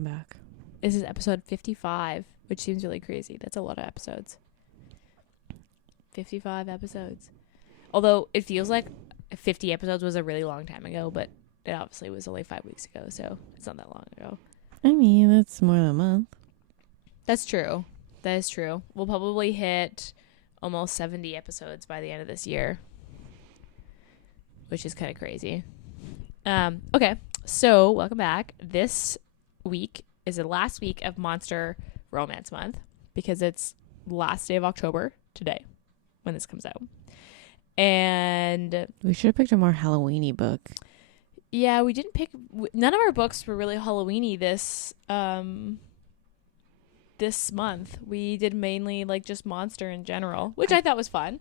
Welcome back. This is episode 55, which seems really crazy. That's a lot of episodes. 55 episodes. Although it feels like 50 episodes was a really long time ago, but it obviously was only 5 weeks ago, so it's not that long ago. I mean, it's more than a month. That's true. That is true. We'll probably hit almost 70 episodes by the end of this year, which is kind of crazy. Okay, so welcome back. This week is the last week of Monster Romance Month because it's last day of October today when this comes out. And We should have picked a more Halloween-y book. yeah, we didn't pick. None of our books were really Halloween-y this month. We did mainly like just Monster in general, which I thought was fun.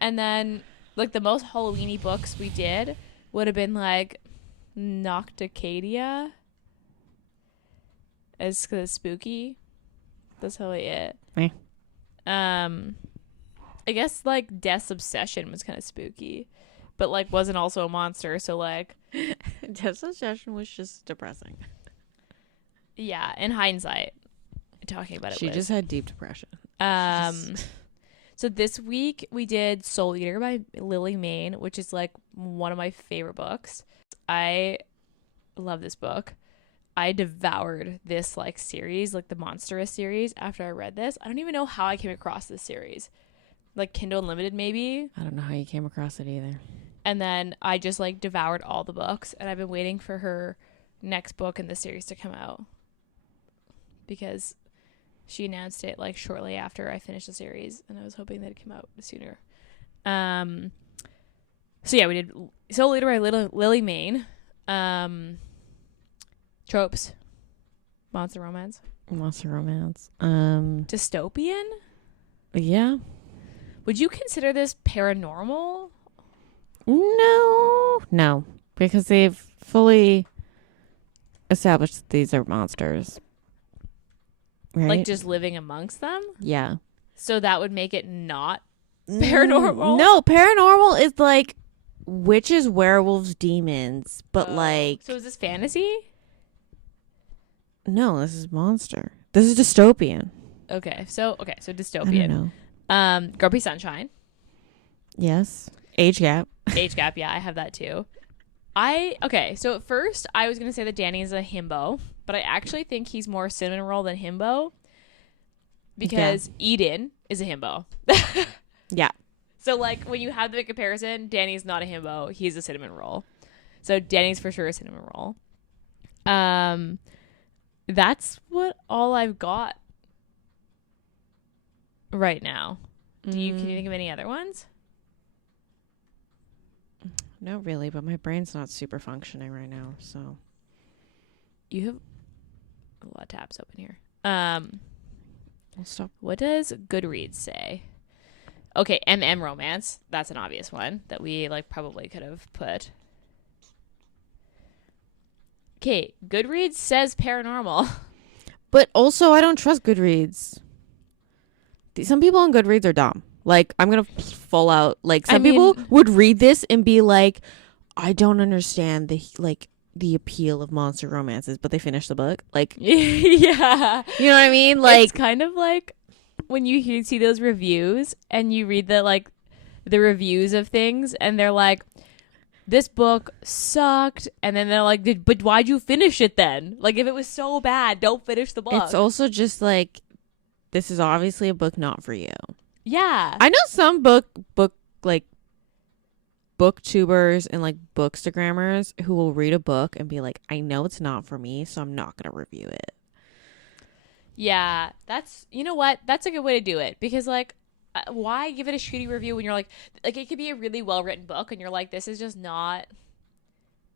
And then like the most Halloween-y books we did would have been like Nocticadia. It's 'cause it's spooky. That's totally it. I guess like Death's Obsession was kind of spooky, but like wasn't also a monster. So like, Death's Obsession was just depressing. yeah. In hindsight, talking about it, She just had deep depression. So this week we did Soul Eater by Lily Mayne, which is like one of my favorite books. I love this book. I devoured this like series, like the Monstrous series, after I read this. I don't even know how I came across this series. Like Kindle Unlimited, maybe. I don't know how you came across it either. And then I just like devoured all the books, and I've been waiting for her next book in the series to come out because she announced it like shortly after I finished the series, and I was hoping that it'd come out sooner. So yeah, we did Soul Eater by Lily Mayne. Tropes. Monster romance. Dystopian? Yeah. Would you consider this paranormal? No. Because they've fully established that these are monsters. Right? Like just living amongst them? Yeah. So that would make it not paranormal? No, paranormal is like witches, werewolves, demons. But like... So is this fantasy? No, this is monster. This is dystopian. Okay, so dystopian. I don't know. Grumpy Sunshine. Yes. Age gap. Age gap, yeah, I have that too. So at first I was gonna say that Danny is a himbo, but I actually think he's more cinnamon roll than himbo because Eden is a himbo. Yeah. So like when you have the big comparison, Danny's not a himbo, he's a cinnamon roll. So Danny's for sure a cinnamon roll. That's what all I've got right now. Can you think of any other ones? No, really, but my brain's not super functioning right now, so. You have a lot of tabs open here. I'll stop. What does Goodreads say? Okay, MM romance. That's an obvious one that we like probably could have put. Okay, Goodreads says paranormal. But also, I don't trust Goodreads. Some people on Goodreads are dumb. Like, I'm going to full out. Like, some people would read this and be like, I don't understand the appeal of monster romances, but they finish the book. Like, yeah. You know what I mean? Like, it's kind of like when you see those reviews and you read the reviews of things and they're like, this book sucked, and then they're like, but why'd you finish it then? Like, if it was so bad, don't finish the book. It's also just like, this is obviously a book not for you. Yeah. I know some booktubers and like bookstagrammers who will read a book and be like, I know it's not for me, so I'm not going to review it. Yeah, you know what? That's a good way to do it because like, why give it a shitty review when you're like it could be a really well written book and you're like, this is just not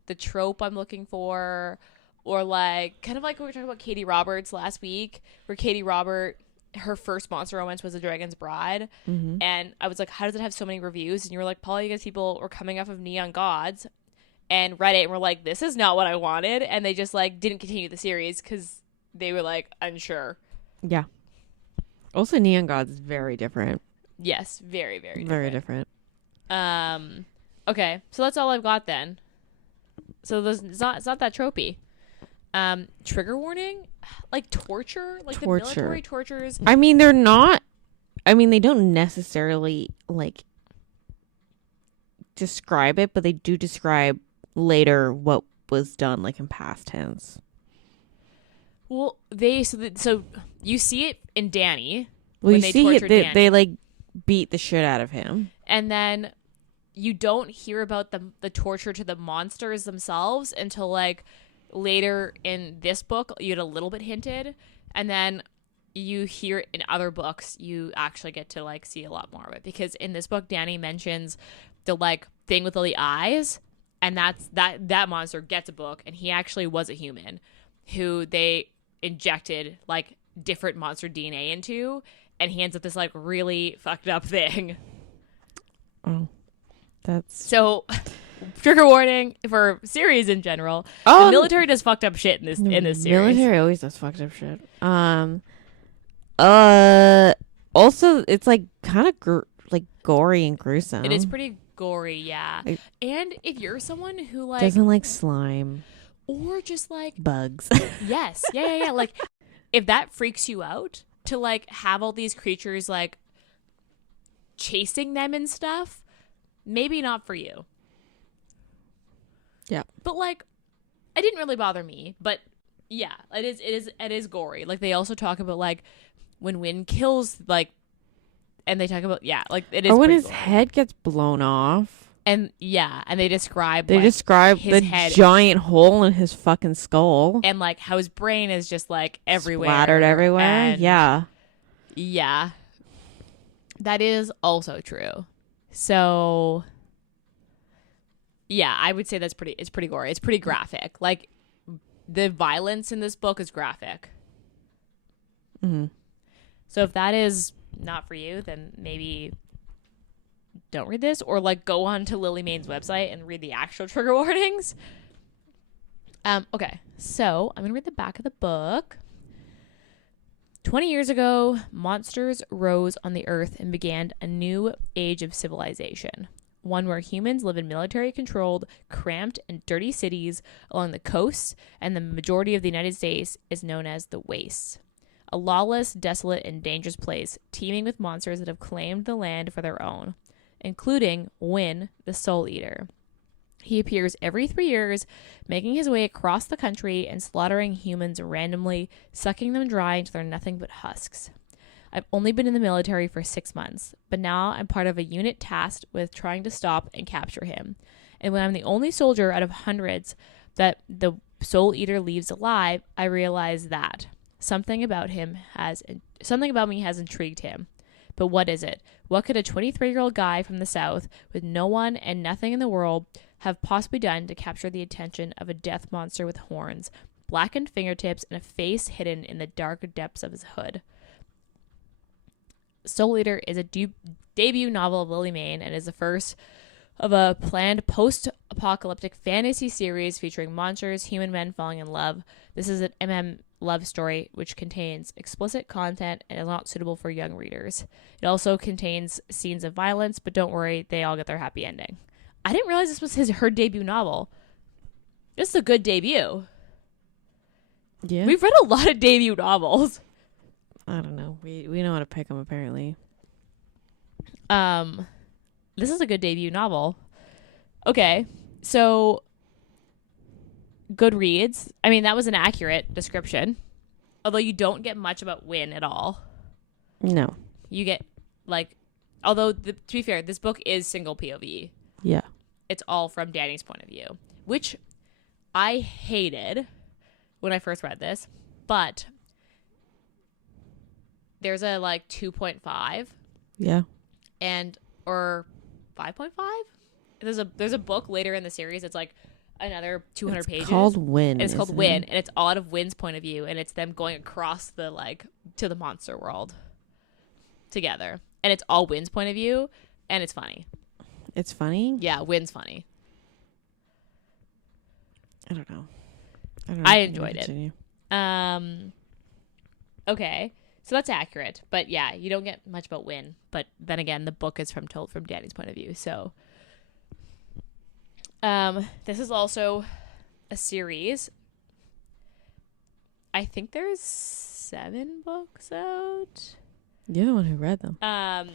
the trope I'm looking for, or like kind of like we were talking about Katie Roberts last week, where Katie Robert, her first monster romance was The Dragon's Bride, and I was like, how does it have so many reviews? And you were like, probably because people were coming off of Neon Gods and read it and were like, this is not what I wanted, and they just like didn't continue the series because they were like unsure. Yeah. Also, Neon Gods is very different. Yes, very, very different. Very different. Okay, so that's all I've got then. So it's not that tropey. Trigger warning, like torture, like the Torture. military tortures. I mean, they're not. I mean, they don't necessarily like describe it, but they do describe later what was done, like in past tense. Well, so you see it in Danny. Well, when you they see tortured it. Danny. They like beat the shit out of him, And then you don't hear about the torture to the monsters themselves until like later in this book. You get a little bit hinted, and then you hear it in other books. You actually get to like see a lot more of it, because in this book, Danny mentions the like thing with all the eyes, and that monster gets a book, and he actually was a human who they injected like different monster DNA into, and he ends up this like really fucked up thing. Oh, that's so trigger warning for series in general. Oh, the military does fucked up shit in this series. Military always does fucked up shit. Also, it's like kind of like gory and gruesome. It is pretty gory, yeah. And if you're someone who like doesn't like slime or just like bugs, yes, yeah. Like if that freaks you out to like have all these creatures like chasing them and stuff, maybe not for you. Yeah. But like it didn't really bother me, but yeah, it is gory. Like they also talk about like when Wynn kills like, and they talk about like it is or when his gory. head gets blown off. And yeah, and they describe the head, giant hole in his fucking skull, and like how his brain is just like everywhere, splattered everywhere. And yeah, that is also true. So yeah, I would say it's pretty gory. It's pretty graphic. Like the violence in this book is graphic. Mm-hmm. So if that is not for you, then maybe don't read this, or like go on to Lily Mayne's website and read the actual trigger warnings. Okay, so I'm gonna read the back of the book. 20 years ago, monsters rose on the earth and began a new age of civilization. One where humans live in military-controlled, cramped, and dirty cities along the coasts, and the majority of the United States is known as the Wastes. A lawless, desolate, and dangerous place teeming with monsters that have claimed the land for their own, including Wynn, the Soul Eater. He appears every 3 years, making his way across the country and slaughtering humans randomly, sucking them dry until they're nothing but husks. I've only been in the military for 6 months, but now I'm part of a unit tasked with trying to stop and capture him. And when I'm the only soldier out of hundreds that the Soul Eater leaves alive, I realize that something about me has intrigued him. But what is it? What could a 23-year-old guy from the South with no one and nothing in the world have possibly done to capture the attention of a death monster with horns, blackened fingertips, and a face hidden in the dark depths of his hood? Soul Eater is a debut novel of Lily Mayne and is the first of a planned post-apocalyptic fantasy series featuring monsters, human men falling in love. This is an love story which contains explicit content and is not suitable for young readers. It also contains scenes of violence, but don't worry, they all get their happy ending. I didn't realize this was her debut novel. This is a good debut. Yeah. We've read a lot of debut novels. I don't know. We know how to pick them, apparently. This is a good debut novel. Okay, so Goodreads. I mean, that was an accurate description. Although you don't get much about Wynn at all. No. You get, like... Although, to be fair, this book is single POV. Yeah. It's all from Danny's point of view. Which I hated when I first read this. But there's a, 2.5. Yeah. Or 5.5? There's a book later in the series. It's, another 200 pages. It's called Wynn. It's called Wynn, and it's all out of Wynn's point of view, and it's them going across the to the monster world together, and it's all Wynn's point of view, and it's funny. It's funny. Yeah, Wynn's funny. I don't know. I enjoyed it. Okay, so that's accurate, but yeah, you don't get much about Wynn. But then again, the book is told from Danny's point of view, so. This is also a series I think there's 7 books out. You're the one who read them. And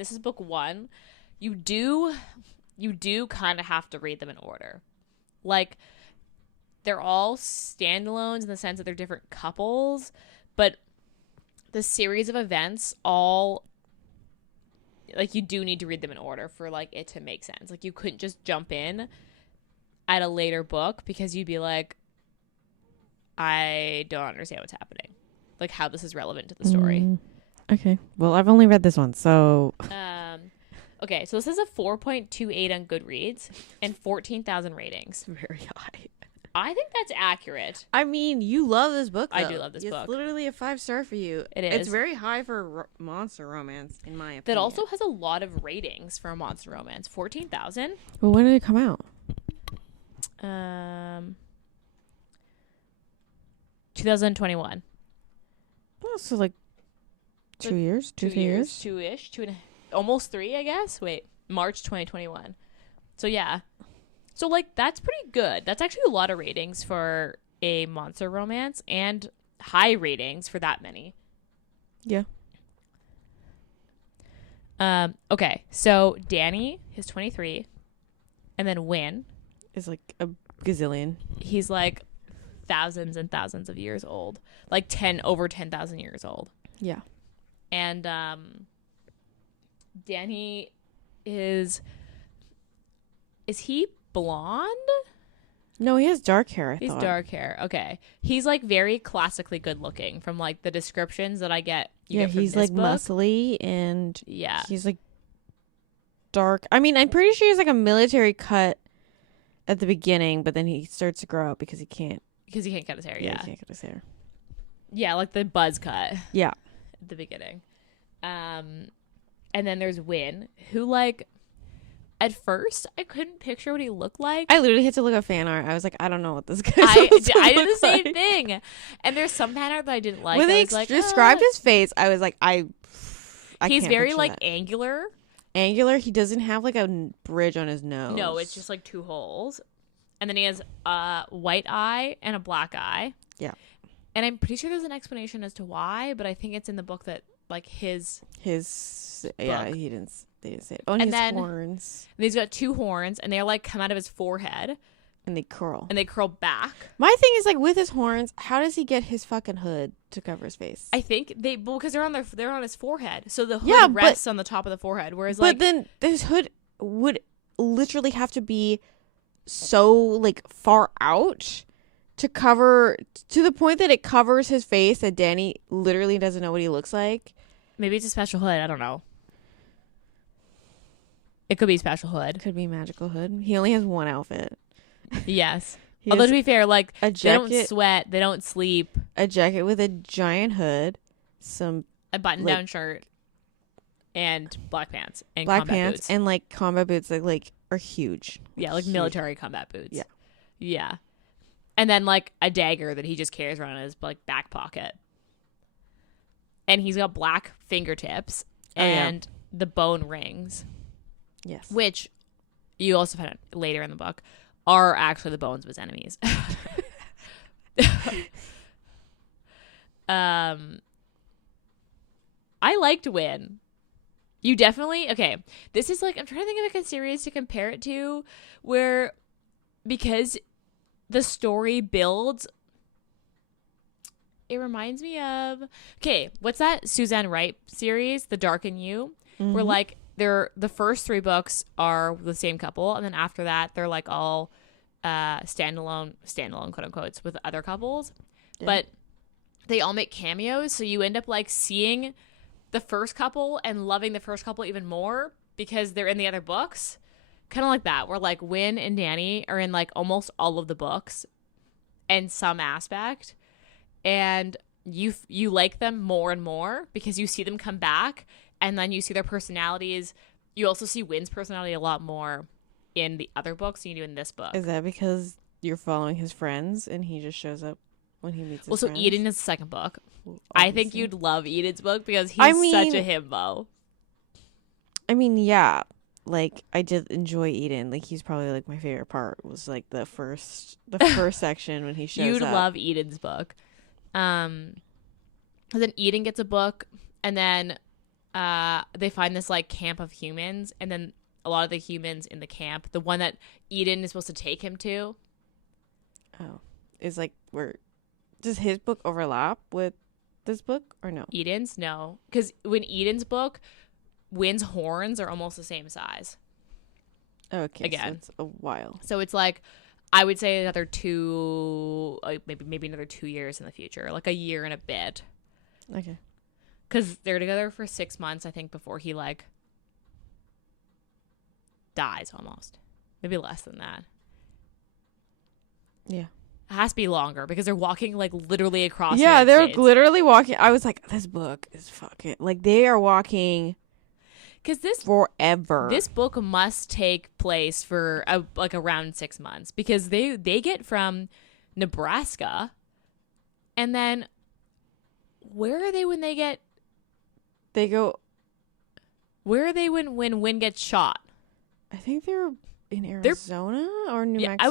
this is book 1. You do kind of have to read them in order. Like, they're all standalones in the sense that they're different couples, but the series of events all, like, you do need to read them in order for, like, it to make sense. Like, you couldn't just jump in at a later book because you'd be like, I don't understand what's happening. Like, how this is relevant to the story. Okay. Well, I've only read this one, so... Okay, so this is a 4.28 on Goodreads and 14,000 ratings. Very high. I think that's accurate. I mean, you love this book, though. I do love this book. It's literally a 5-star for you. It is. It's very high for monster romance, in my opinion. That also has a lot of ratings for a monster romance. 14,000. Well, when did it come out? 2021. Oh, so like 2 years? 2 years? 2-ish. Almost 3, I guess. Wait. March 2021. So, yeah. So, like, that's pretty good. That's actually a lot of ratings for a monster romance and high ratings for that many. Yeah. Okay. So, Danny is 23. And then Win is like a gazillion. He's like thousands and thousands of years old. Like over 10,000 years old. Yeah. And Danny is he blonde? No, he has dark hair. He's dark hair. Okay. He's like very classically good looking from like the descriptions that I get. He's like book. muscly and yeah, he's like dark. I mean, I'm pretty sure he's like a military cut at the beginning, but then he starts to grow out because he can't cut his hair. Yeah, he can't cut his hair. Yeah, like the buzz cut. Yeah, at the beginning. And then there's Win, who like at first I couldn't picture what he looked like. I literally had to look up fan art. I was like, I don't know what this guy. I did the same thing. And there's some fan art that I didn't like. When they described his face, I was like, he's very like angular. Angular. He doesn't have like a bridge on his nose. No, it's just like 2 holes. And then he has a white eye and a black eye. Yeah. And I'm pretty sure there's an explanation as to why, but I think it's in the book that like his yeah, they didn't say it. Oh, and he has horns. And he's got 2 horns and they're like come out of his forehead. And they curl. Back. My thing is like with his horns, how does he get his fucking hood to cover his face? I think because they're on his forehead. So the hood rests on the top of the forehead. Whereas but then his hood would literally have to be so like far out to cover to the point that it covers his face that Danny literally doesn't know what he looks like. Maybe it's a special hood. I don't know. It could be a special hood. Could be a magical hood. He only has one outfit. Yes. Although to be fair, like a jacket, they don't sweat, they don't sleep. A jacket with a giant hood, a button-down shirt, and black pants and black combat pants boots. And like combat boots that like are huge. Yeah, like huge. Military combat boots. Yeah. Yeah. And then like a dagger that he just carries around in his like back pocket. And he's got black fingertips and the bone rings. Yes. Which you also find out later in the book are actually the bones of his enemies. I liked Win. You definitely okay. This is like I'm trying to think of like a series to compare it to where because the story builds. It reminds me of what's that Suzanne Wright series, The Dark in You, where like the first 3 books are the same couple, and then after that they're like all standalone quote unquote with other couples, but they all make cameos, so you end up like seeing the first couple and loving the first couple even more because they're in the other books, kind of like that, where like Win and Danny are in like almost all of the books in some aspect, and you like them more and more because you see them come back. And then you see their personalities. You also see Win's personality a lot more in the other books than you do in this book. Is that because you're following his friends and he just shows up when he meets his friends? So Eden is the second book. Well, I think you'd love Eden's book because he's such a himbo. I mean, yeah. Like, I did enjoy Eden. Like, he's probably, like, my favorite part was, like, the first section when he shows up. You'd love Eden's book. Then Eden gets a book, and then they find this like camp of humans, and then a lot of the humans in the camp, the one that Eden is supposed to take him to. Oh, is like where does his book overlap with this book or no? Eden's? No, because when Eden's book, Wynn's horns are almost the same size. Okay, again, so it's a while. So it's like, I would say another two, like maybe another 2 years in the future, like a year and a bit. Okay. Because they're together for 6 months, I think, before he like dies almost. Maybe less than that. Yeah. It has to be longer because they're walking like literally across. Yeah, the they're States. literally walking. I was like, this book is fucking like they are walking. Because this forever. This book must take place for like around 6 months because they get from Nebraska, and then where are they when they get? They go. Where are they when Wynn gets shot? I think they're in Arizona or New Mexico. I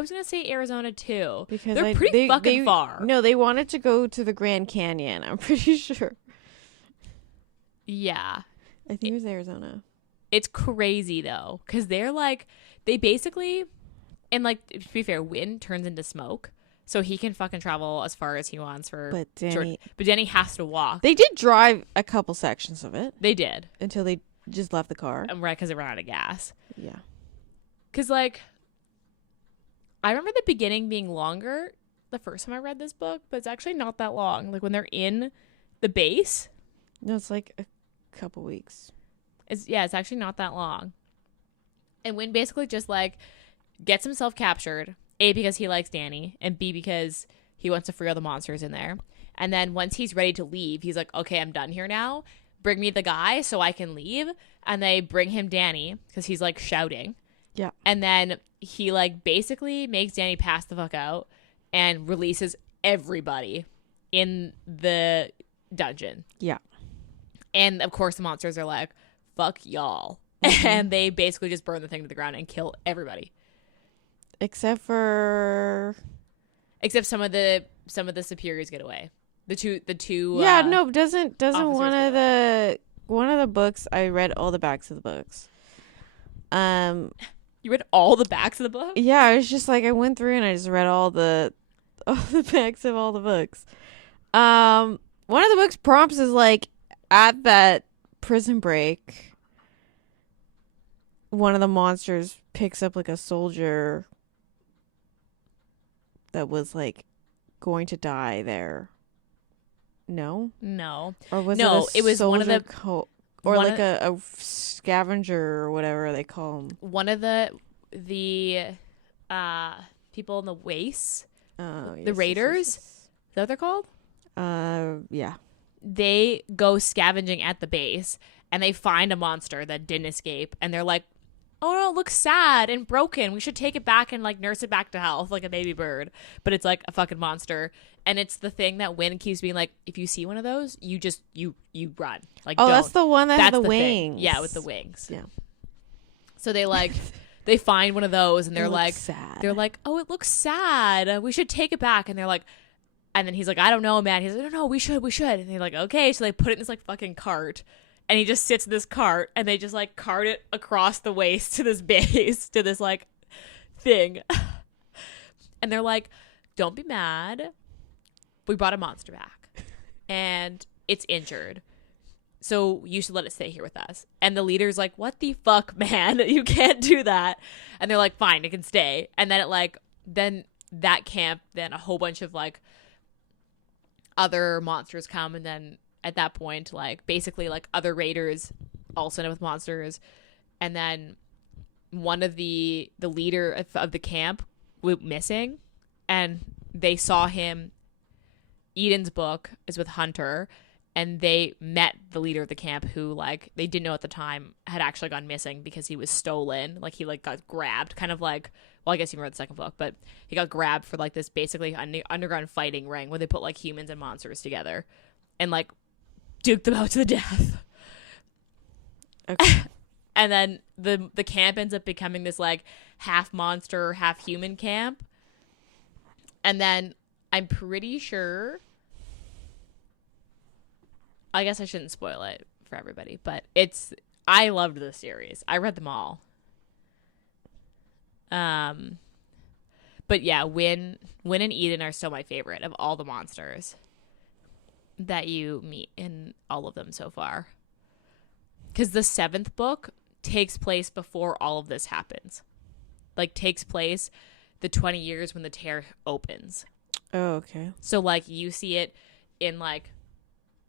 was gonna say Arizona too because they're pretty fucking far. No, they wanted to go to the Grand Canyon. I'm pretty sure. Yeah. I think it was Arizona. It's crazy though, because they basically, and like to be fair, Wynn turns into smoke, so he can fucking travel as far as he wants but Danny has to walk. They did drive a couple sections of it. They did until they just left the car. Right, because they ran out of gas. Yeah. Because like, I remember the beginning being longer the first time I read this book, but it's actually not that long. Like when they're in the base. No, it's like a couple weeks. It's actually not that long. And Wynn basically just like gets himself captured, A, because he likes Danny, and B, because he wants to free all the monsters in there. And then once he's ready to leave, he's like, okay, I'm done here now. Bring me the guy so I can leave. And they bring him Danny because he's like shouting. Yeah. And then he like basically makes Danny pass the fuck out and releases everybody in the dungeon. Yeah. And of course the monsters are like, fuck y'all. Mm-hmm. And they basically just burn the thing to the ground and kill everybody. Except some of the superiors get away. The two Yeah, no, doesn't one of the books, I read all the backs of the books. You read all the backs of the book? Yeah, I was just like, I went through and I just read all the backs of all the books. One of the books prompts is like, at that prison break, one of the monsters picks up like a soldier that was like going to die there. No? Or was it was one of the like a scavenger or whatever they call them. One of the people in the wastes, the raiders. Is that what they're called? Yeah. They go scavenging at the base and they find a monster that didn't escape, and they're like, oh no, it looks sad and broken. We should take it back and like nurse it back to health like a baby bird. But it's like a fucking monster. And it's the thing that Wynn keeps being like, if you see one of those, you just you run. Like, oh, that's the one that has the wings. Thing. Yeah, with the wings. Yeah. So they like they find one of those and they're like sad. They're like, oh, it looks sad. We should take it back. And they're like, and then he's like, I don't know, man. He's like, no, we should. And they're like, okay. So they put it in this like fucking cart. And he just sits in this cart, and they just like cart it across the waste to this base, to this like thing. And they're like, don't be mad. We brought a monster back and it's injured, so you should let it stay here with us. And the leader's like, what the fuck, man? You can't do that. And they're like, fine, it can stay. And then then that camp, then a whole bunch of like other monsters come, and then at that point, like basically like other raiders also end up with monsters. And then one of the leader of the camp went missing, and they saw him. Eden's book is with Hunter, and they met the leader of the camp, who like they didn't know at the time had actually gone missing because he was stolen. Like he like got grabbed, kind of like, well, I guess you read the second book, but he got grabbed for like this basically underground fighting ring where they put like humans and monsters together and like duked them out to the death. Okay. And then the camp ends up becoming this like half monster, half human camp. And then I'm pretty sure. I guess I shouldn't spoil it for everybody, but I loved the series. I read them all. But yeah, Win and Eden are still my favorite of all the monsters that you meet in all of them so far. Because the 7th book takes place before all of this happens. Like, takes place the 20 years when the tear opens. Oh, okay. So, like, you see it in, like,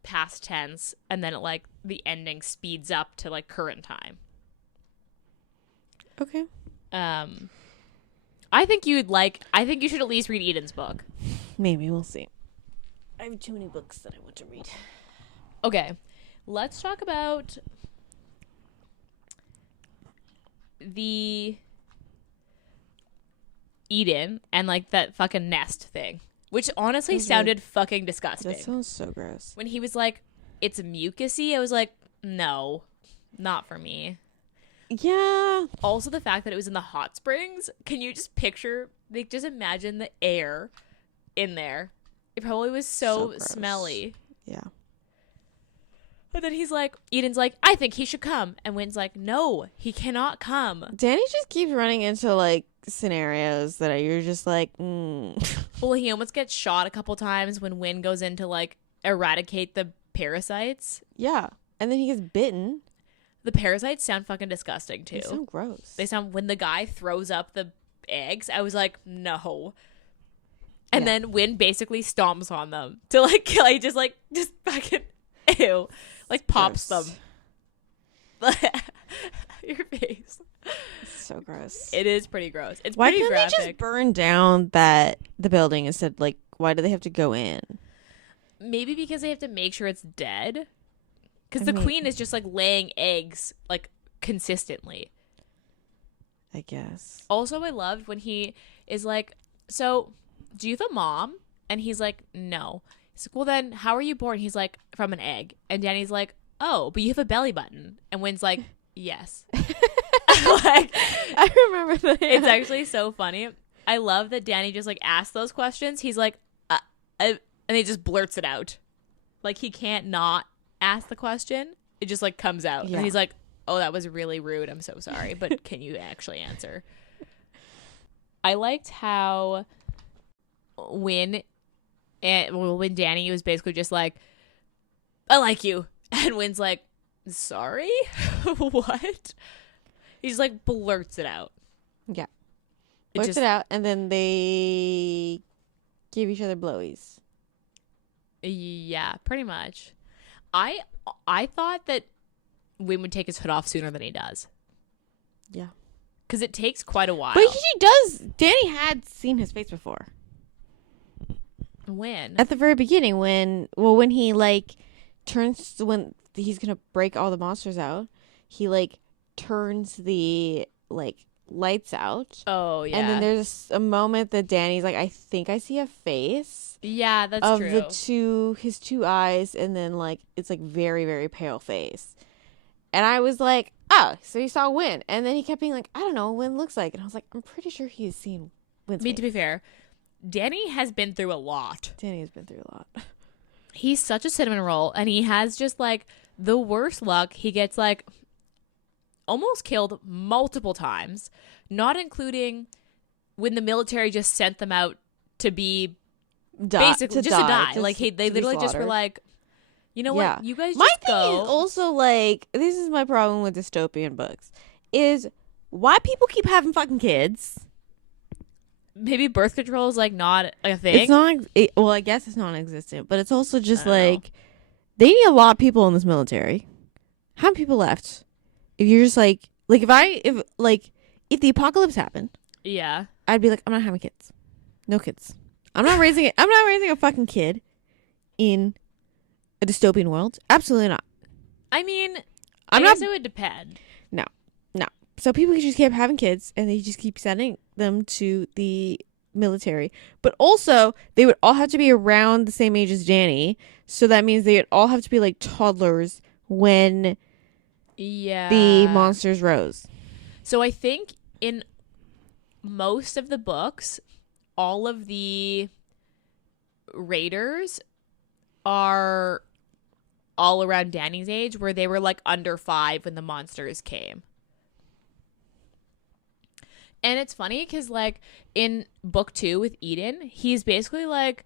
past tense, and then, like, the ending speeds up to, like, current time. Okay. I think you should at least read Eden's book. Maybe. We'll see. I have too many books that I want to read. Okay. Let's talk about the Eden and, like, that fucking nest thing, which honestly sounded fucking disgusting. That sounds so gross. When he was like, it's mucusy, I was like, no, not for me. Yeah. Also, the fact that it was in the hot springs, can you just picture, like, just imagine the air in there. It probably was so smelly. Yeah. But then Eden's like, I think he should come. And Wynn's like, no, he cannot come. Danny just keeps running into, like, scenarios that you're just like, Well, he almost gets shot a couple times when Wynn goes in to, like, eradicate the parasites. Yeah. And then he gets bitten. The parasites sound fucking disgusting, too. They sound gross. When the guy throws up the eggs, I was like, no. And then Wynn basically stomps on them to, like, kill. He just fucking, ew. Like, pops them. Your face. It's so gross. It is pretty gross. It's why pretty can't graphic. they just burn down the building instead? Like, why do they have to go in? Maybe because they have to make sure it's dead. Because the queen is just, like, laying eggs, like, consistently. I guess. Also, I loved when he is like, so, do you have a mom? And he's like, no. He's like, well, then, how are you born? He's like, from an egg. And Danny's like, oh, but you have a belly button. And Wynn's like, yes. Like, I remember that. It's actually so funny. I love that Danny just, like, asks those questions. He's like, and he just blurts it out. Like, he can't not ask the question. It just, like, comes out. Yeah. And he's like, oh, that was really rude. I'm so sorry. But can you actually answer? I liked how when Danny was basically just like, I like you. And Wynn's like, sorry? What? He's like blurts it out. Yeah. Blurts it out, and then they give each other blowies. Yeah, pretty much. I thought that Wynn would take his hood off sooner than he does. Yeah. Because it takes quite a while. But he does. Danny had seen his face before. When? At the very beginning, when he, like, turns, when he's going to break all the monsters out, he, like, turns the, like, lights out. Oh, yeah. And then there's a moment that Danny's like, I think I see a face. Yeah, that's true. Of his two eyes, and then, like, it's, like, very, very pale face. And I was like, oh, so he saw Wynn. And then he kept being like, I don't know what Wynn looks like. And I was like, I'm pretty sure he's seen Wynn's face. To be fair, Danny has been through a lot. Danny has been through a lot. He's such a cinnamon roll, and he has just, like, the worst luck. He gets, like, almost killed multiple times, not including when the military just sent them out to be basically just to die. Like, they literally just were like, you know what? You guys just go. My thing is also, like, this is my problem with dystopian books, is why people keep having fucking kids. Maybe birth control is, like, not a thing. It's not, well, I guess it's non-existent, but it's also just, like, they need a lot of people in this military. How many people left? If you're just, like, if the apocalypse happened, yeah, I'd be like, I'm not having kids. No kids. I'm not raising a fucking kid in a dystopian world. Absolutely not. I mean, I guess it would depend. No. So people just keep having kids, and they just keep sending them to the military. But also, they would all have to be around the same age as Danny. So that means they would all have to be, like, toddlers when the monsters rose. So I think in most of the books, all of the raiders are all around Danny's age, where they were like under 5 when the monsters came. And it's funny because like in book 2 with Eden, he's basically like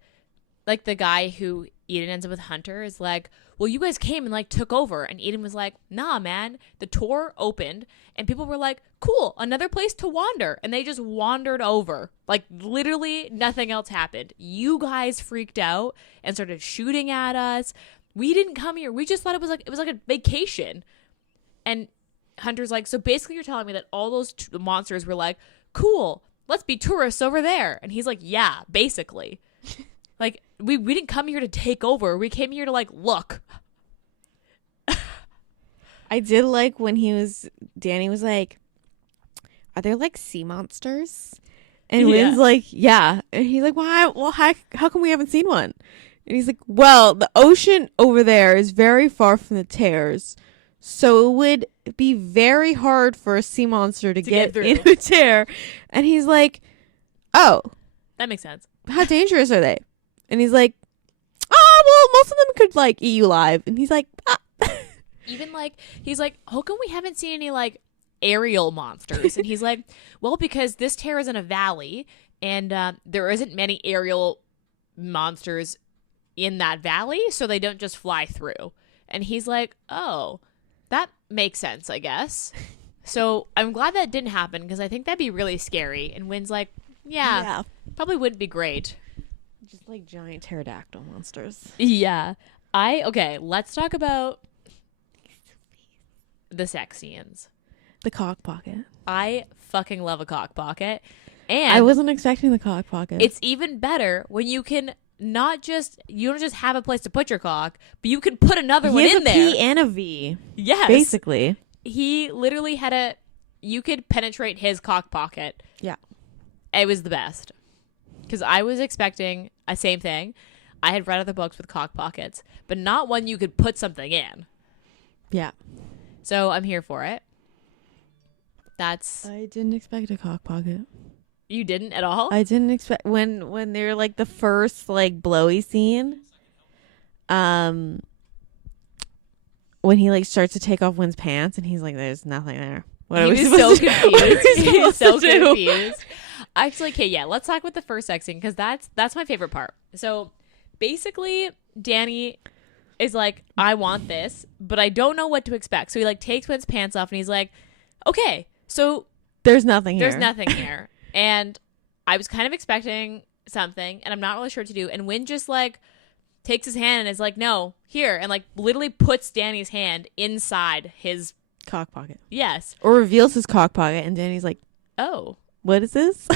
the guy who Eden ends up with, Hunter, is like, well, you guys came and like took over. And Eden was like, nah, man, the tour opened and people were like, cool, another place to wander. And they just wandered over. Like literally nothing else happened. You guys freaked out and started shooting at us. We didn't come here. We just thought it was like a vacation. And Hunter's like, so basically you're telling me that all those monsters were like, cool, let's be tourists over there. And he's like, yeah, basically. Like, we didn't come here to take over. We came here to, like, look. I did like when Danny was like, are there, like, sea monsters? And Wynn's like, yeah. And he's like, why? Well, how come we haven't seen one? And he's like, well, the ocean over there is very far from the tears. So it would be very hard for a sea monster to get into a tear. And he's like, oh. That makes sense. How dangerous are they? And he's like, oh, well, most of them could, like, eat you alive. And he's like, ah. Even, like, he's like, how come we haven't seen any, like, aerial monsters? And he's like, well, because this tear is in a valley, and there isn't many aerial monsters in that valley, so they don't just fly through. And he's like, oh, that makes sense, I guess. So I'm glad that didn't happen, because I think that'd be really scary. And Wynn's like, yeah, probably wouldn't be great. Just like giant pterodactyl monsters. Yeah. Okay, let's talk about the sex scenes. The cock pocket. I fucking love a cock pocket. And I wasn't expecting the cock pocket. It's even better when you can you don't just have a place to put your cock, but you can put another one in there. He has a P and a V. Yes. Basically. He literally had you could penetrate his cock pocket. Yeah. It was the best. Because I was expecting a same thing. I had read other books with cock pockets, but not one you could put something in. Yeah. So I'm here for it. I didn't expect a cock pocket. You didn't at all? I didn't expect when they're like the first like blowy scene. When he like starts to take off Wynn's pants and he's like, "There's nothing there." He was so confused. He was so confused. Actually, okay, yeah, let's talk about the first sex scene because that's my favorite part. So basically, Danny is like, I want this, but I don't know what to expect. So he like takes Wynn's pants off and he's like, okay, so there's nothing here. There's nothing here. And I was kind of expecting something and I'm not really sure what to do. And Wynn just like takes his hand and is like, no, here. And like literally puts Danny's hand inside his cock pocket. Yes. Or reveals his cock pocket and Danny's like, oh, what is this?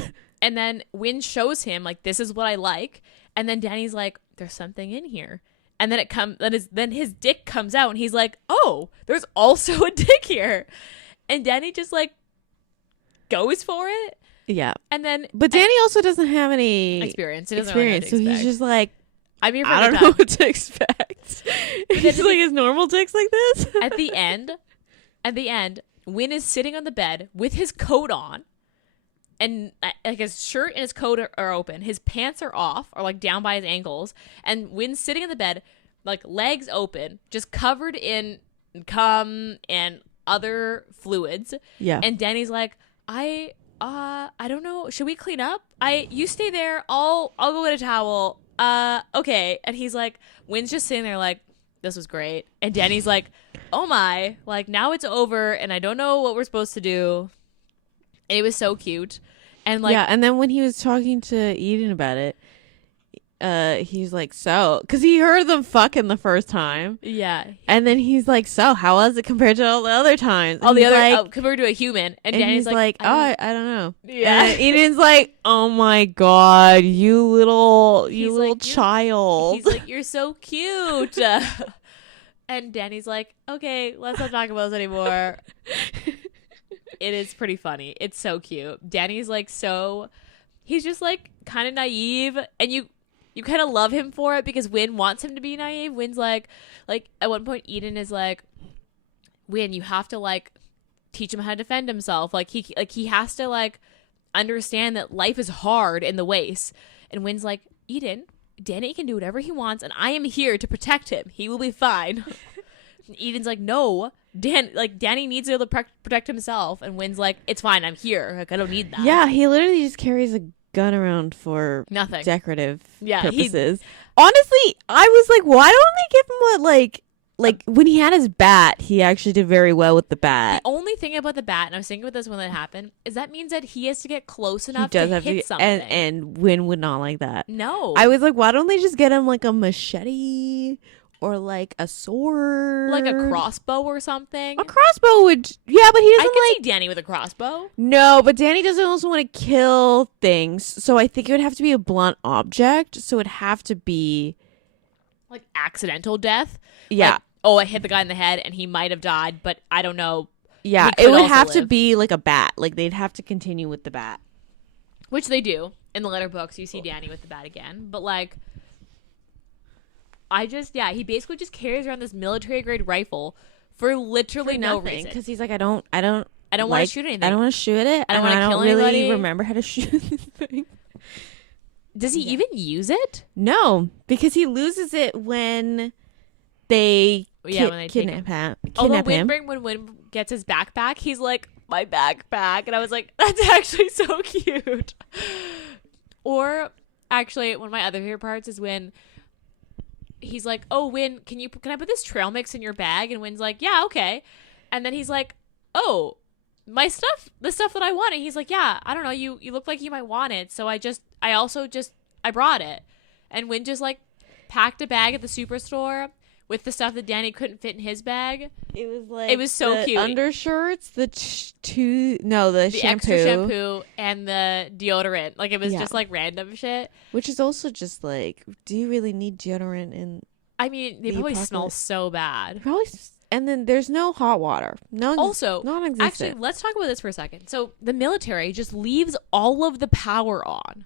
And then Wynn shows him like, this is what I like. And then Danny's like, there's something in here. And then then his dick comes out and he's like, oh, there's also a dick here. And Danny just like goes for it. Yeah. And then but Danny also doesn't have any experience. He doesn't really know what to so he's just like, I'm here for I don't know what to expect. He's like, his normal dicks like this? At the end, Wynn is sitting on the bed with his coat on. And like his shirt and his coat are open. His pants are off, or like down by his ankles. And Wynn's sitting in the bed, like legs open, just covered in cum and other fluids. Yeah. And Danny's like, I don't know. Should we clean up? You stay there. I'll go get a towel. Okay. And he's like, Wynn's just sitting there like, this was great. And Danny's like, oh my, like now it's over and I don't know what we're supposed to do. And it was so cute. And like, yeah. And then when he was talking to Eden about it, he's like, so, because he heard them fucking the first time. Yeah. And then he's like, so how was it compared to all the other times? All the other, compared to a human. And Danny's like, I don't know. Yeah. And Eden's like, oh my God, you little child. He's like, you're so cute. And Danny's like, okay, let's not talk about this anymore. It is pretty funny. It's so cute. Danny's like he's just like kind of naive and you kind of love him for it because Wynn wants him to be naive. Wynn's like at one point Eden is like, Wynn, you have to like teach him how to defend himself. Like he has to like understand that life is hard in the waist. And Wynn's like, Eden, Danny can do whatever he wants, and I am here to protect him. He will be fine. Eden's like, no, Danny needs to be able to protect himself, and Wynn's like, it's fine, I'm here. Like, I don't need that. Yeah, he literally just carries a gun around for nothing, decorative purposes. Honestly, I was like, why don't they give him like when he had his bat, he actually did very well with the bat. The only thing about the bat, and I was thinking about this when that happened, is that means that he has to get close enough to hit something. And Wynn would not like that. No. I was like, why don't they just get him like a machete or like a sword? Like a crossbow or something? A crossbow would, yeah, but he doesn't I can see Danny with a crossbow. No, but Danny doesn't also want to kill things. So I think it would have to be a blunt object. So it'd have to be like accidental death. Yeah. Like, oh, I hit the guy in the head and he might have died, but I don't know. Yeah, it would have to be like a bat. Like they'd have to continue with the bat. Which they do. In the later books, you see Danny with the bat again. But like, he basically just carries around this military grade rifle for literally no reason. Because he's like, I don't want to shoot anything. I don't want to shoot it. I don't want to kill really anybody. Remember how to shoot this thing. Does he even use it? No, because he loses it when they kidnap him. Although when Wynn gets his backpack, he's like, my backpack. And I was like, that's actually so cute. Or actually, one of my other favorite parts is when he's like, oh, Wynn, can I put this trail mix in your bag? And Wynn's like, yeah, okay. And then he's like, oh, my stuff, the stuff that I wanted. He's like, yeah, I don't know. You look like you might want it. So I brought it. And Wynn just like packed a bag at the superstore with the stuff that Danny couldn't fit in his bag. It was so cute. Undershirts, the shampoo, extra shampoo, and the deodorant. Like it was just like random shit. Which is also just like, do you really need deodorant in? I mean, they probably smell so bad. Probably. And then there's no hot water. Non-existent. Actually, let's talk about this for a second. So the military just leaves all of the power on.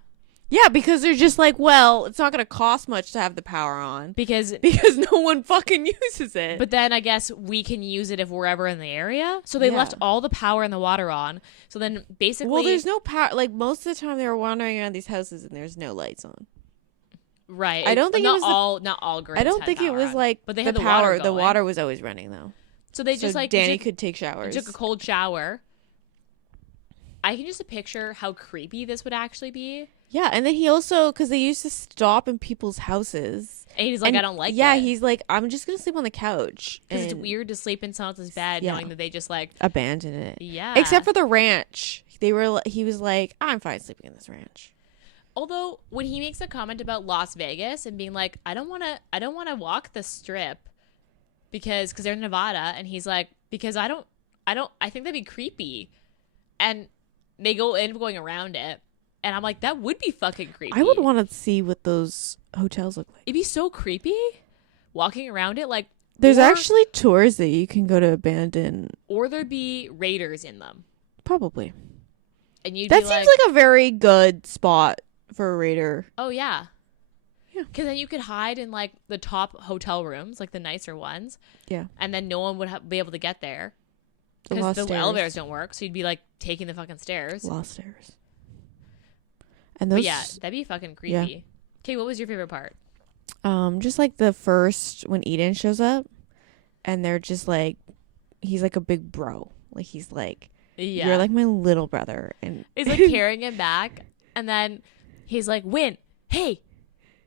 Yeah, because they're just like, well, it's not going to cost much to have the power on. Because no one fucking uses it. But then I guess we can use it if we're ever in the area. So they left all the power and the water on. So then basically... Well, there's no power. Like, most of the time they were wandering around these houses and there's no lights on. Right. I don't think not all grids. I don't think it was like, but they had the power. Water going. The water was always running though. So they just like Danny could take showers. Took a cold shower. I can just picture how creepy this would actually be. Yeah, and then he also, because they used to stop in people's houses. And he's like, I don't like it. Yeah, he's like, I'm just going to sleep on the couch. Because it's weird to sleep in someone else's bed knowing that they just like... abandon it. Yeah. Except for the ranch. He was like, I'm fine sleeping in this ranch. Although, when he makes a comment about Las Vegas and being like, I don't want to walk the strip because they're in Nevada. And he's like, because I think that'd be creepy. And they end up going around it. And I'm like, that would be fucking creepy. I would want to see what those hotels look like. It'd be so creepy walking around it. Like, there's actually tours that you can go to abandon. Or there'd be raiders in them. Probably. And that seems like a very good spot for a raider. Oh, yeah. Yeah. Because then you could hide in like the top hotel rooms, like the nicer ones. Yeah. And then no one would be able to get there. Because the elevators don't work. So you'd be like taking the fucking stairs. Lost stairs. And those, but yeah, that'd be fucking creepy. Okay, what was your favorite part? Just like the first when Eden shows up, and they're just like, he's like a big bro. Like he's like, you're like my little brother, and he's like carrying him back, and then he's like, Wynn, hey,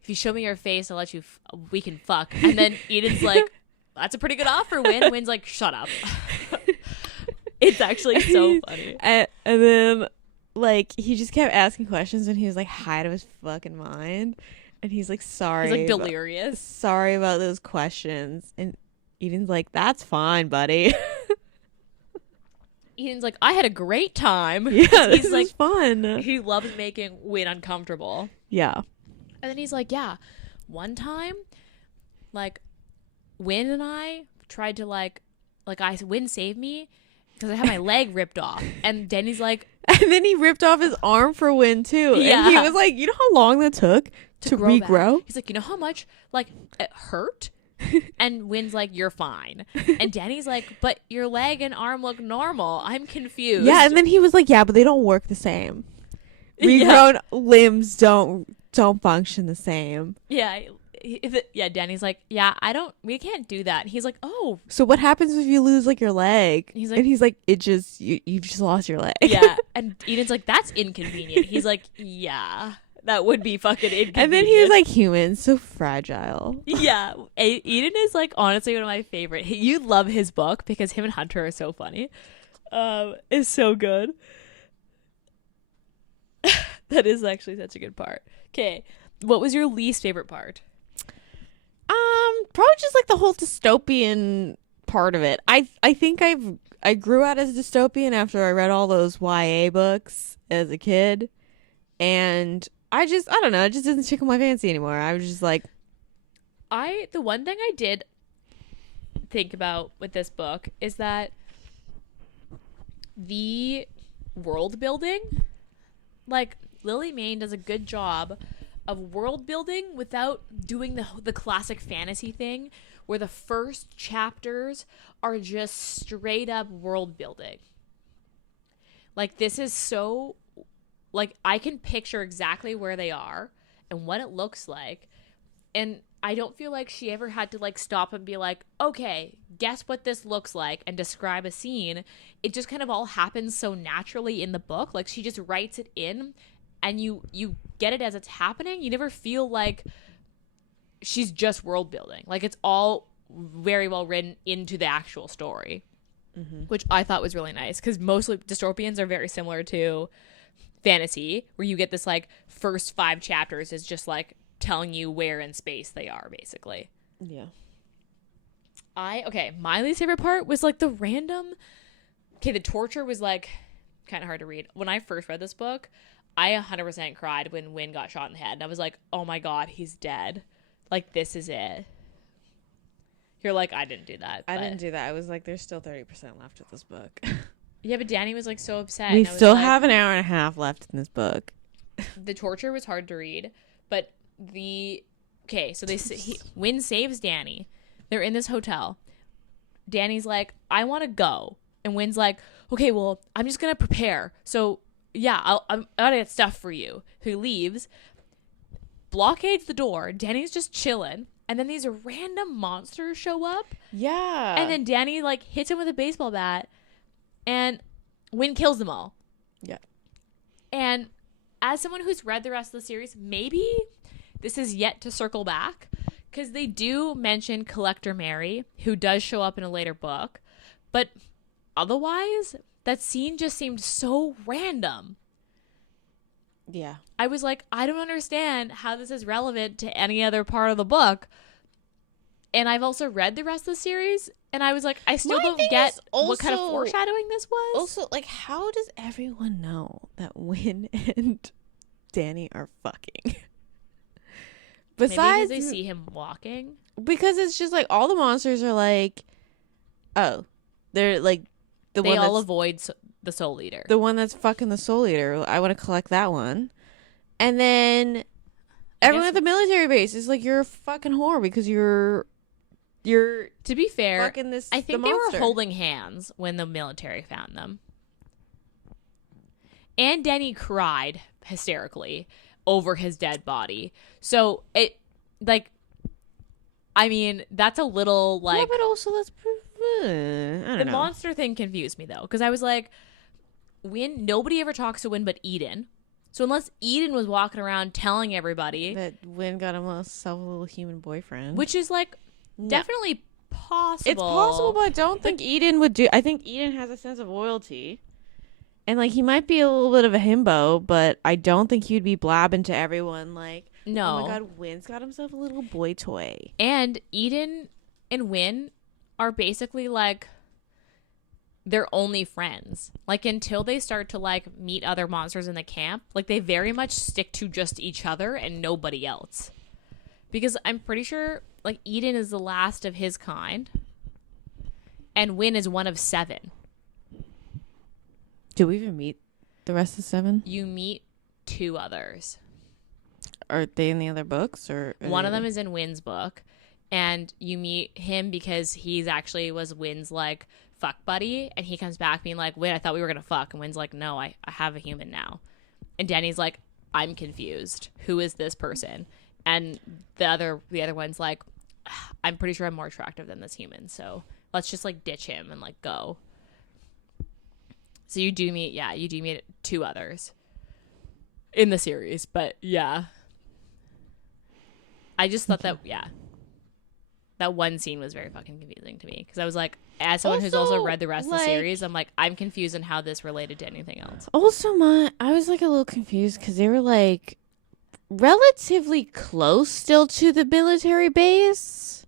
if you show me your face, I'll let you. We can fuck. And then Eden's like, that's a pretty good offer, Wynn. Wynn's like, shut up. It's actually so funny. And then. Like, he just kept asking questions and he was like high out of his fucking mind. And he's like, sorry. He's like delirious. Sorry about those questions. And Eden's like, that's fine, buddy. Eden's like, I had a great time. Yeah, he's like, fun. He loves making Wynn uncomfortable. Yeah. And then he's like, yeah, one time, like, Wynn and I tried to Wynn saved me because I had my leg ripped off. And Danny's like, and then he ripped off his arm for Wynn too. Yeah. And he was like, you know how long that took to regrow? He's like, you know how much like it hurt? And Wynn's like, you're fine. And Danny's like, but your leg and arm look normal. I'm confused. Yeah, and then he was like, yeah, but they don't work the same. Regrown limbs don't don't function the same. Yeah. Yeah, Danny's like, yeah, we can't do that. He's like, oh. So what happens if you lose like your leg? He's like, you've just lost your leg. Yeah. And Eden's like, that's inconvenient. He's like, yeah, that would be fucking inconvenient. And then he was like, humans, so fragile. Yeah. Eden is like honestly one of my favorite. You love his book because him and Hunter are so funny. It's so good. That is actually such a good part. Okay. What was your least favorite part? Probably just like the whole dystopian part of it. I think I grew out as dystopian after I read all those YA books as a kid, and I don't know, it just didn't tickle my fancy anymore. I was just like, the one thing I did think about with this book is that the world building, like Lily Mayne does a good job of world building without doing the classic fantasy thing where the first chapters are just straight up world building. Like, this is so, like, I can picture exactly where they are and what it looks like, and I don't feel like she ever had to like stop and be like, okay, guess what this looks like and describe a scene. It just kind of all happens so naturally in the book. Like, she just writes it in and you get it as it's happening. You never feel like she's just world building. Like, it's all very well written into the actual story, which I thought was really nice because mostly dystopians are very similar to fantasy, where you get this like first 5 chapters is just like telling you where in space they are, basically. Yeah. My least favorite part was like the torture was like kind of hard to read. When I first read this book, I 100% cried when Wynn got shot in the head. And I was like, oh my God, he's dead. Like, this is it. You're like, I didn't do that. I didn't do that. I was like, there's still 30% left of this book. Yeah, but Danny was like so upset. We still have an hour and a half left in this book. The torture was hard to read, but Wynn saves Danny. They're in this hotel. Danny's like, I want to go. And Wynn's like, okay, well, I'm just going to prepare. So, yeah, I'm going to get stuff for you. He leaves, blockades the door. Danny's just chilling. And then these random monsters show up. Yeah. And then Danny, like, hits him with a baseball bat. And Wynn kills them all. Yeah. And as someone who's read the rest of the series, maybe this is yet to circle back. Because they do mention Collector Mary, who does show up in a later book. But otherwise, that scene just seemed so random. Yeah. I was like, I don't understand how this is relevant to any other part of the book. And I've also read the rest of the series, and I was like, I still don't get what kind of foreshadowing this was. Also, like, how does everyone know that Wynn and Danny are fucking? Besides, maybe because they see him walking. Because it's just like all the monsters are like, oh, they're like they all avoid the Soul Eater. The one that's fucking the Soul Eater. I want to collect that one. And then everyone at the military base is like, you're a fucking whore because you're to be fair, fucking this. I think they were holding hands when the military found them. And Danny cried hysterically over his dead body. So it, like, I mean, that's a little like. Yeah, but also that's. I don't know. The monster thing confused me though, because I was like, nobody ever talks to Wynn but Eden. So unless Eden was walking around telling everybody that Wynn got himself a little human boyfriend, which is like definitely possible. It's possible, but I don't think Eden would do. I think Eden has a sense of loyalty. And, like, he might be a little bit of a himbo, but I don't think he'd be blabbing to everyone like, no. Oh, my God, Wynn's got himself a little boy toy. And Eden and Wynn are basically, like, they're only friends. Like, until they start to, like, meet other monsters in the camp, like, they very much stick to just each other and nobody else. Because I'm pretty sure, like, Eden is the last of his kind. And Wynn is one of 7. Do we even meet the rest of 7? You meet 2 others. Are they in the other books? Or one of them is in Wynn's book. And you meet him because he's actually was Wynn's, like, fuck buddy. And he comes back being like, wait, I thought we were going to fuck. And Wynn's like, no, I have a human now. And Danny's like, I'm confused. Who is this person? And the other one's like, I'm pretty sure I'm more attractive than this human, so let's just like ditch him and like go. So you do meet two others in the series, but yeah. I just thought that one scene was very fucking confusing to me because I was like, as someone who's also read the rest of the series, I'm like, I'm confused on how this related to anything else. Also, I was like a little confused because they were like relatively close still to the military base.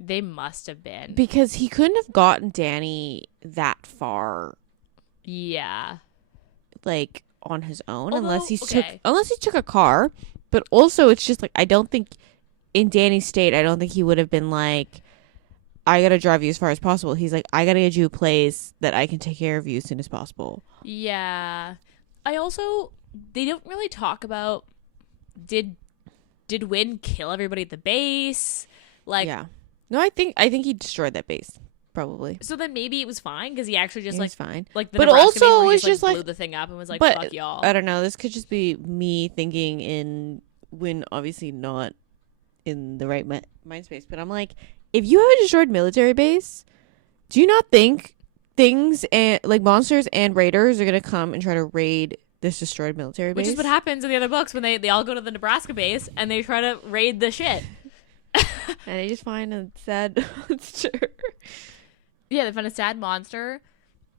They must have been, because he couldn't have gotten Danny that far. Yeah, like on his own, unless he took a car. But also, it's just like I don't think in Danny's state, I don't think he would have been like, I gotta drive you as far as possible. He's like, I gotta get you a place that I can take care of you as soon as possible. Yeah. I also, they don't really talk about did Wynn kill everybody at the base? Like, yeah. No, I think he destroyed that base. Probably. So then maybe it was fine because he actually just like fine. Like the but Nebraska also base where it's just blew like the thing up and was like, but, fuck y'all. I don't know. This could just be me thinking when obviously not in the right mind space. But I'm like, if you have a destroyed military base, do you not think things and like monsters and raiders are gonna come and try to raid this destroyed military base? Which is what happens in the other books when they all go to the Nebraska base and they try to raid the shit. And they just find a sad monster. Yeah, they find a sad monster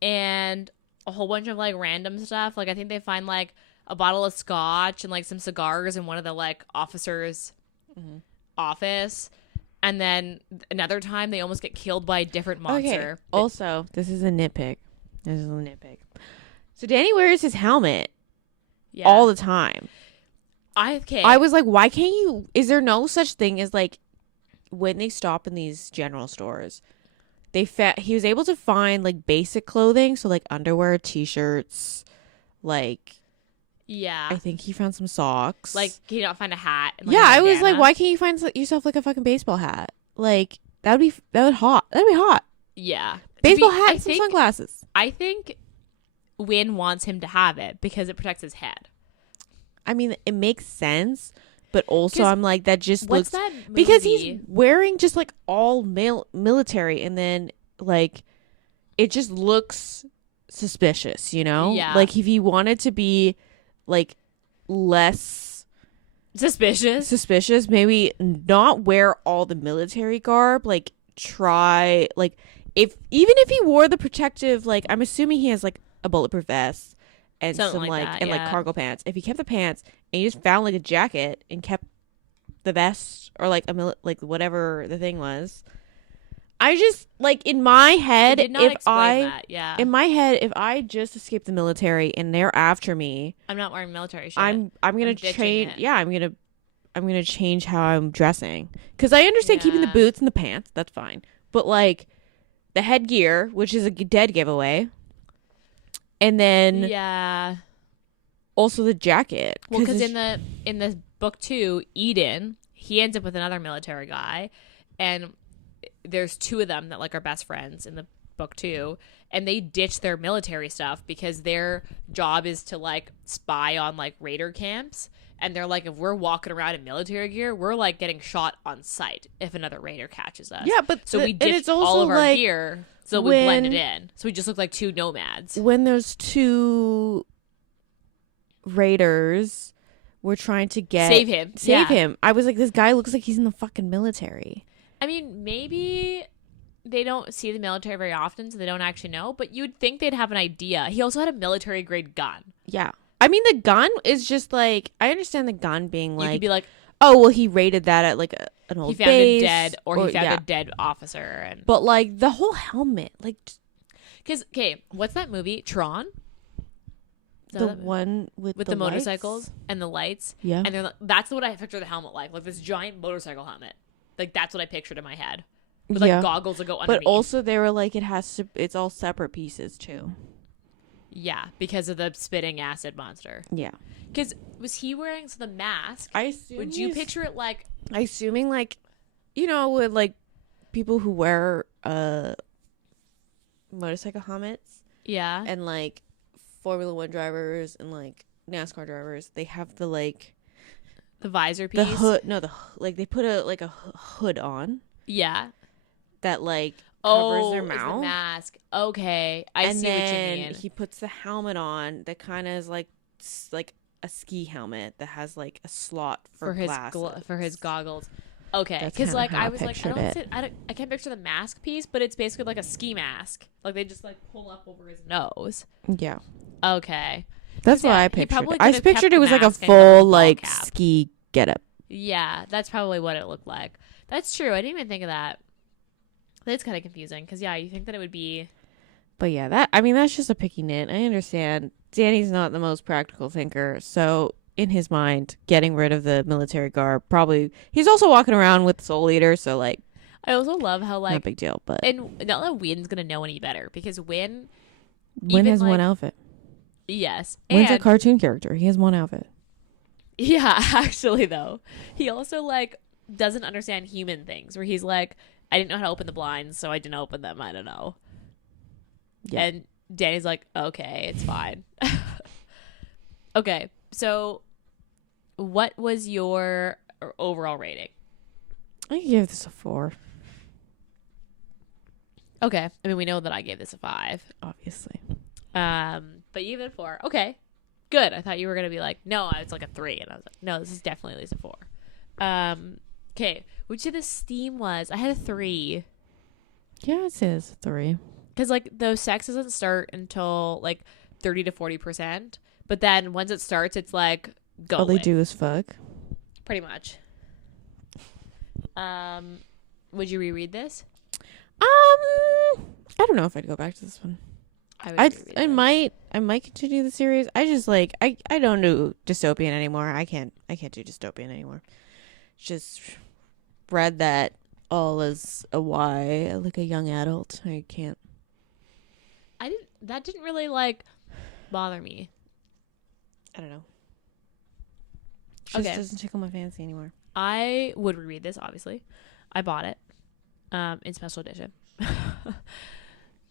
and a whole bunch of like random stuff. Like I think they find like a bottle of scotch and like some cigars in one of the like officers' office. And then another time they almost get killed by a different monster. Okay. Also, this is a nitpick. So Danny wears his helmet all the time. I was like, why can't you? Is there no such thing as like when they stop in these general stores? He was able to find like basic clothing, so like underwear, t-shirts, like I think he found some socks. Like, can you not find a hat? And, like, I was like, why can't you find yourself like a fucking baseball hat? Like that'd be hot. Yeah, baseball hat and some sunglasses. I think Wynn wants him to have it because it protects his head. I mean, it makes sense. But also, I'm like, that just looks... that movie? Because he's wearing just, like, all military. And then, like, it just looks suspicious, you know? Yeah. Like, if he wanted to be, like, less... Suspicious, maybe not wear all the military garb. Like, try... Like, even if he wore the protective... Like, I'm assuming he has, like, a bulletproof vest. And something some like cargo pants. If he kept the pants and you just found like a jacket and kept the vest or like like whatever the thing was, I just like in my head in my head if I just escaped the military and they're after me, I'm not wearing military shit. I'm gonna change. Yeah, I'm gonna change how I'm dressing because I understand keeping the boots and the pants. That's fine, but like the headgear, which is a dead giveaway. And then also the jacket. Well, because in the book 2, Eden, he ends up with another military guy, and there's two of them that like are best friends in the book 2, and they ditch their military stuff because their job is to like spy on like raider camps, and they're like, if we're walking around in military gear, we're like getting shot on sight if another raider catches us. Yeah, but so we ditch all of our gear. So we blended in. So we just look like two nomads. When those two raiders were trying to save him. I was like, this guy looks like he's in the fucking military. I mean, maybe they don't see the military very often, so they don't actually know. But you'd think they'd have an idea. He also had a military grade gun. Yeah. I mean, the gun is just like, I understand the gun being like, you could be like, oh, well, he raided that at like an old base. He found he found a dead officer. But like the whole helmet, like, because what's that movie? Tron. The one with the motorcycles and the lights. Yeah, and they're that's what I picture the helmet like this giant motorcycle helmet. Like that's what I pictured in my head with like goggles that go underneath. But also they were like it's all separate pieces too. Yeah, because of the spitting acid monster. Yeah. Because was he wearing the mask? Would you picture it like... Assuming like, you know, with like people who wear motorcycle helmets. Yeah. And like Formula 1 drivers and like NASCAR drivers, they have the like the visor piece. The hood. No, like they put a hood on. Yeah. That like covers their mouth. The mask. Okay, I see what you mean. And he puts the helmet on that kind of is like a ski helmet that has like a slot for his goggles. Okay, because like I was like, I can't picture the mask piece, but it's basically like a ski mask. Like they just like pull up over his nose. Yeah. Okay. That's what I pictured. I pictured it was like a full like ski getup. Yeah, that's probably what it looked like. That's true. I didn't even think of that. That's kind of confusing because yeah, you think that it would be. But yeah, that's just a picky nit. I understand. Danny's not the most practical thinker, so in his mind, getting rid of the military garb probably. He's also walking around with Soul Eater, so like. I also love how like not a big deal, but and not that Wynn's gonna know any better because Wynn has one outfit. Yes, Wynn's a cartoon character. He has one outfit. Yeah, actually though, he also like doesn't understand human things. Where he's like, I didn't know how to open the blinds, so I didn't open them. I don't know. Yeah. And Danny's like, okay, it's fine. Okay, so what was your overall rating? I give this a 4. Okay, I mean we know that I gave this a 5, obviously. But you gave it a 4. Okay, good. I thought you were gonna be like, no, it's like a 3, and I was like, no, this is definitely at least a 4. Okay, would you say the Steam was? I had a 3. Yeah, it says 3. Because like the sex doesn't start until like 30 to 40%, but then once it starts, it's like going. All they do is fuck. Pretty much. Would you reread this? I don't know if I'd go back to this one. I might continue the series. I just like I don't do dystopian anymore. I can't do dystopian anymore. Just read that all as a Y, like a young adult. I can't. That didn't really like bother me. I don't know. Just doesn't tickle my fancy anymore. I would reread this, obviously. I bought it in special edition.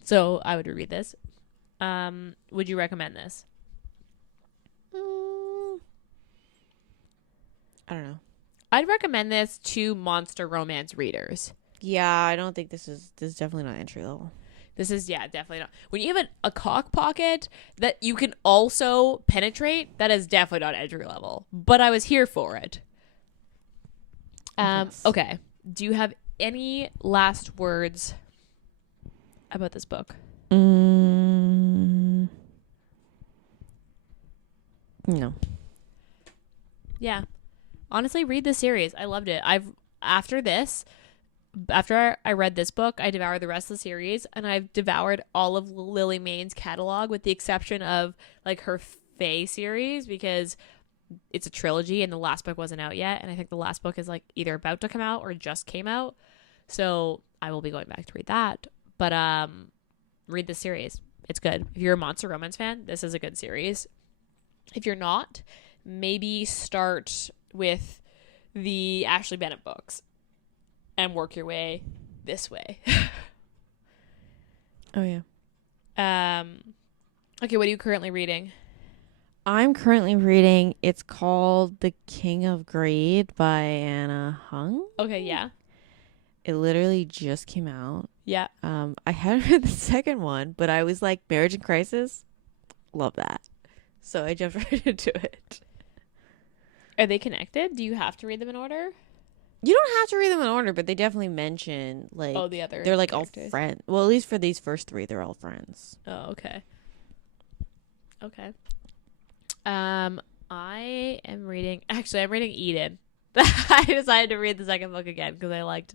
So I would reread this. Would you recommend this? I don't know. I'd recommend this to monster romance readers. Yeah, I don't think this is definitely not entry level. This is, yeah, definitely not. When you have a cock pocket that you can also penetrate, that is definitely not entry level. But I was here for it. Yes. Okay. Do you have any last words about this book? No. Yeah. Honestly, read the series. I loved it. After I read this book, I devoured the rest of the series, and I've devoured all of Lily Mayne's catalog with the exception of like her Fae series because it's a trilogy and the last book wasn't out yet, and I think the last book is like either about to come out or just came out. So I will be going back to read that. But read the series. It's good. If you're a monster romance fan, this is a good series. If you're not, maybe start with the Ashley Bennett books and work your way this way. Oh, yeah. Okay, what are you currently reading? I'm currently reading, it's called The King of Greed by Anna Hung. Okay, yeah. It literally just came out. Yeah. I hadn't read the second one, but I was like, Marriage in Crisis? Love that. So I jumped right into it. Are they connected? Do you have to read them in order? You don't have to read them in order, but they definitely mention like the other they're like characters. All friends. Well, at least for these first 3, they're all friends. Oh, okay. Okay. I am reading. Actually, I'm reading Eden. I decided to read the second book again because I liked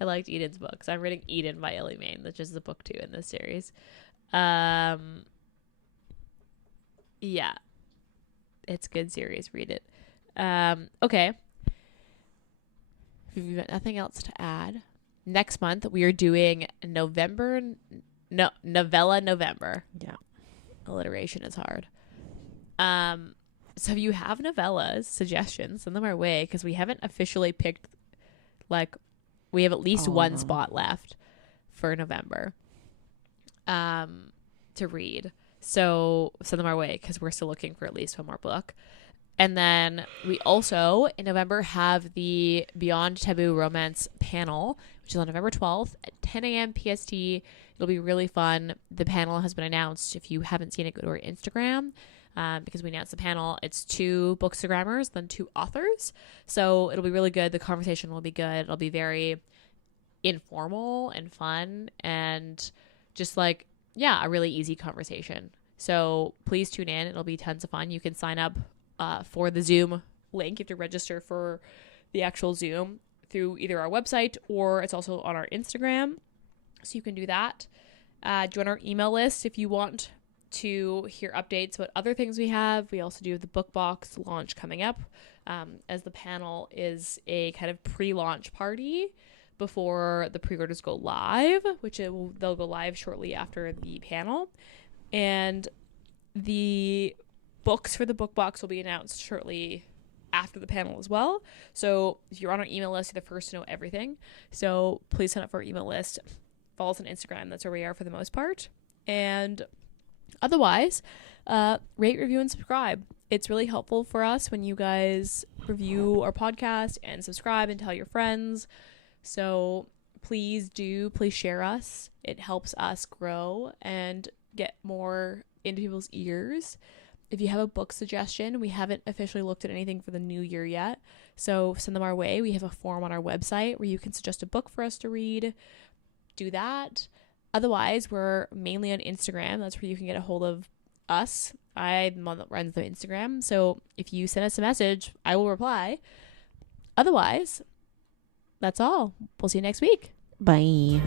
Eden's books. I'm reading Eden by Lily Mayne, which is the book 2 in this series. Yeah, it's a good series. Read it. Okay. If you've got nothing else to add, next month we are doing Novella November. Yeah, alliteration is hard. So if you have novellas, suggestions, send them our way because we haven't officially picked. Like, we have at least one spot left for November. To read. So send them our way because we're still looking for at least one more book. And then we also, in November, have the Beyond Taboo Romance panel, which is on November 12th at 10 a.m. PST. It'll be really fun. The panel has been announced. If you haven't seen it, go to our Instagram because we announced the panel. It's 2 bookstagrammers, then 2 authors. So it'll be really good. The conversation will be good. It'll be very informal and fun and just like, yeah, a really easy conversation. So please tune in. It'll be tons of fun. You can sign up for the Zoom link. You have to register for the actual Zoom through either our website or it's also on our Instagram. So you can do that. Join our email list if you want to hear updates about other things we have. We also do have the book box launch coming up as the panel is a kind of pre-launch party before the pre-orders go live, they'll go live shortly after the panel. And the books for the book box will be announced shortly after the panel as well. So if you're on our email list, you're the first to know everything. So please sign up for our email list. Follow us on Instagram. That's where we are for the most part. And otherwise, rate, review, and subscribe. It's really helpful for us when you guys review our podcast and subscribe and tell your friends. So please share us. It helps us grow and get more into people's ears. If you have a book suggestion, we haven't officially looked at anything for the new year yet, so send them our way. We have a form on our website where you can suggest a book for us to read. Do that. Otherwise, we're mainly on Instagram. That's where you can get a hold of us. I'm the one that runs the Instagram, so if you send us a message, I will reply. Otherwise, that's all. We'll see you next week. Bye.